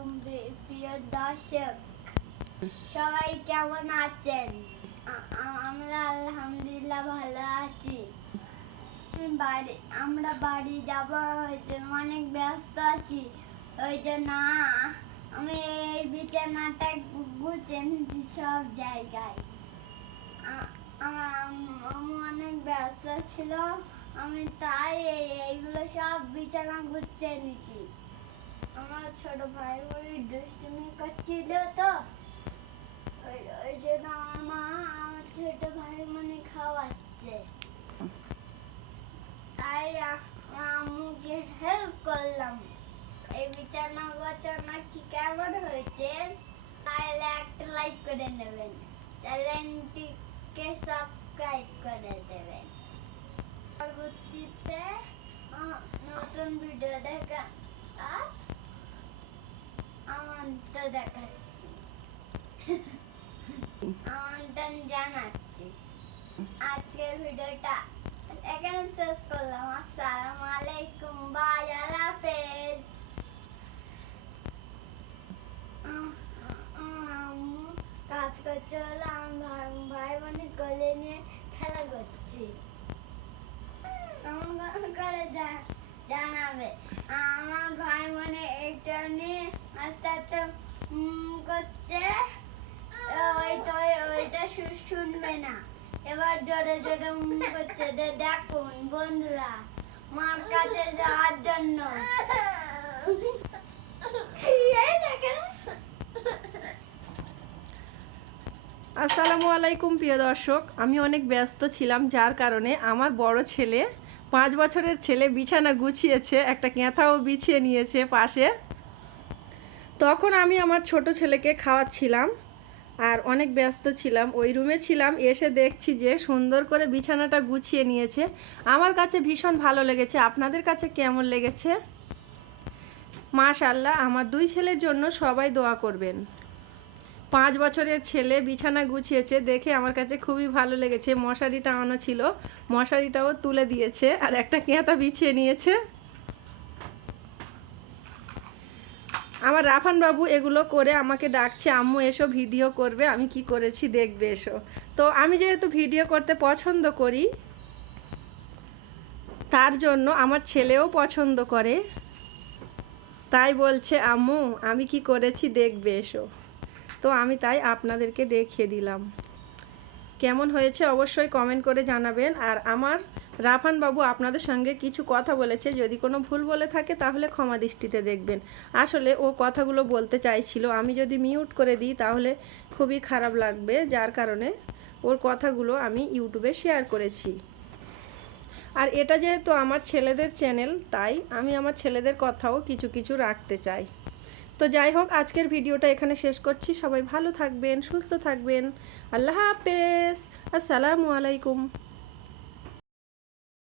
প্রিয় দর্শক সবাই কেমন আছেন? আমরা আলহামদুলিল্লাহ ভালো আছি। বাড়ি আমরা বাড়ি যাব অনেক ব্যস্ত আছি। ওই আমি এই বিছানাটা সব জায়গায়। আমার অনেক ব্যস্ত ছিল, আমি তাই এইগুলো সব বিছানা গুছিয়ে নিচ্ছি আমার ছোট ভাই ওই দুষ্টুমি করছিল তো। ওই জন্য আমার মা আমার ছোট ভাই মনে খাওয়াচ্ছে। তাই আম্মুকে হেল্প করলাম। এই বিছানা গোছানো কি কেমন হয়েছে? তাহলে একটা লাইক করে নেবেন। চ্যানেলটিকে সাবস্ক্রাইব করে দেবেন। পরবর্তীতে নতুন ভিডিও দেখা আর আমন্ত্রণ দেখাচ্ছি আমন্ত্রণ জানাচ্ছি। আজকের ভিডিওটা এখানে শেষ করলাম। আসসালামু আলাইকুম বাই আল্লাহ কাজ করছে হলো আমি ভাই বোনে কোলে নিয়ে খেলা করছি। করে জানাবে। আমার ভাই মানে এটা নিয়ে আস্তে আস্তে করছে। ওইটা, ওই- ওইটা শুনবে না। এবার জোরে জোরে করছে। দেখুন, বন্ধুরা, মার কাছে যাওয়ার জন্য। আসসালামু আলাইকুম, প্রিয় দর্শক। আমি অনেক ব্যস্ত ছিলাম, যার কারণে আমার বড় ছেলে, পাঁচ বছরের ছেলে বিছানা গুছিয়েছে, একটা ক্যাঁথাও বিছিয়ে নিয়েছে পাশে। তখন আমি আমার ছোট ছেলেকে খাওয়াচ্ছিলাম আর অনেক ব্যস্ত ছিলাম। ওই রুমে ছিলাম, এসে দেখছি যে সুন্দর করে বিছানাটা গুছিয়ে নিয়েছে। আমার কাছে ভীষণ ভালো লেগেছে। আপনাদের কাছে কেমন লেগেছে? মাশাল্লাহ আমার দুই ছেলের জন্য সবাই দোয়া করবেন। পাঁচ বছরের ছেলে বিছানা গুছিয়েছে, দেখে আমার কাছে খুবই ভালো লেগেছে। মশারি টাঙানো ছিল, মশারিটাও তুলে দিয়েছে আর একটা কেঁতা বিছিয়ে নিয়েছে। আমার রাফান বাবু এগুলো করে আমাকে ডাকছে, আম্মু, এসো, ভিডিও করবে, আমি কি করেছি, দেখবে, এসো। তো আমি যেহেতু ভিডিও করতে পছন্দ করি, তার জন্য আমার ছেলেও পছন্দ করে। তাই বলছে, আম্মু, আমি কি করেছি, দেখবে, এসো। তো আমি তাই আপনাদেরকে দেখিয়ে দিলাম। কেমন হয়েছে অবশ্যই কমেন্ট করে জানাবেন। আর আমার রাফান বাবু আপনাদের সঙ্গে কিছু কথা বলেছে, যদি কোনো ভুল বলে থাকে তাহলে ক্ষমা দৃষ্টিতে দেখবেন। আসলে ও কথাগুলো বলতে চাইছিল, আমি যদি মিউট করে দিই তাহলে খুবই খারাপ লাগবে, যার কারণে ওর কথাগুলো আমি ইউটিউবে শেয়ার করেছি। আর এটা যেহেতু আমার ছেলেদের চ্যানেল তাই আমি আমার ছেলেদের কথাও কিছু কিছু রাখতে চাই। তো যাই হোক, আজকের ভিডিওটা এখানে শেষ করছি। সবাই ভালো থাকবেন, সুস্থ থাকবেন। আল্লাহ হাফেজ। আসসালামু আলাইকুম।